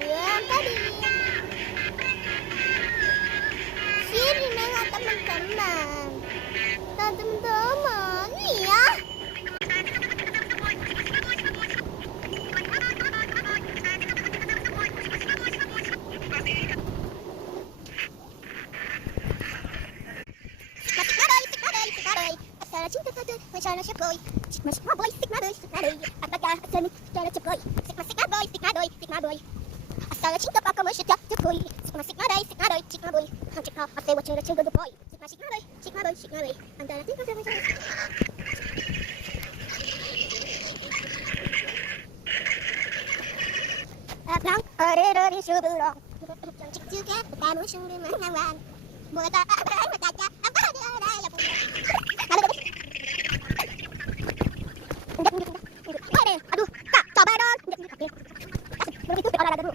Ayan, tadi. Sini na nga teman-teman. Teman-teman, iya. Masyado siya boy. Mas mga boy, stick na boy, stick na boy. At pagka-asal masyado siya boy. Stick na boy, stick na boy, stick na boy. Asal chika pa ka masya siya boy. Stick na boy, stick na boy, stick na boy. Ang chika, asay watching the children boy. Stick na boy, stick na boy, stick na boy. Ang darating ka sa mga Abang, ore-ore syuburong. Ang chik-chika, tamu syurum mangawan. Mula tak-abang, mataka, abang-abang, ya punya. Aduh, kak, coba dong. Begitu, olahraga dulu.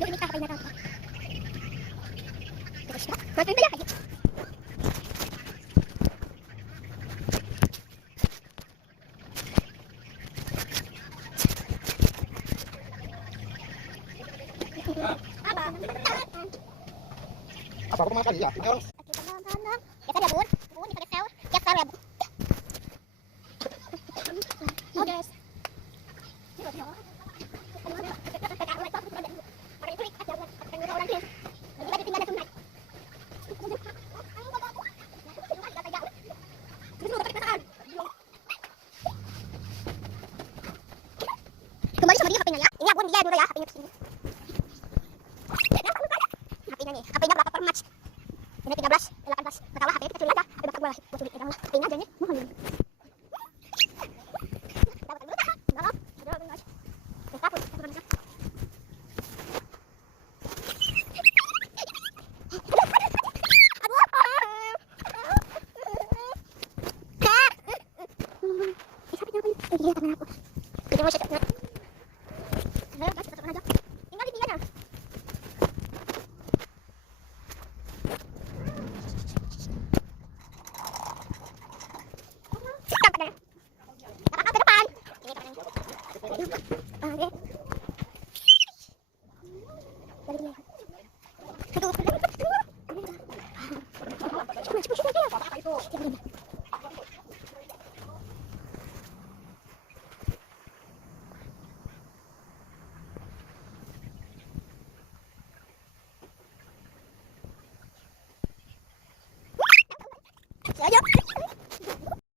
Ini kak, ini kak. Terus, masuk dulu ya. Abang. Apa aku makan ya? Ayo. Ya kan ya bun, bun di pakai sel, ya sel ya bun. Oh guys. Kembali sama dia HP-nya ya. Ini abun dia dulu ya, HP-nya kesini. HP-nya nih, HP-nya berapa per match? Ini 13, 18. Ketawa HP kita curi aja. Udah gue curi aja. HP-nya aja nih. Mohon dulu. Iya, tangan aku. Jadi mau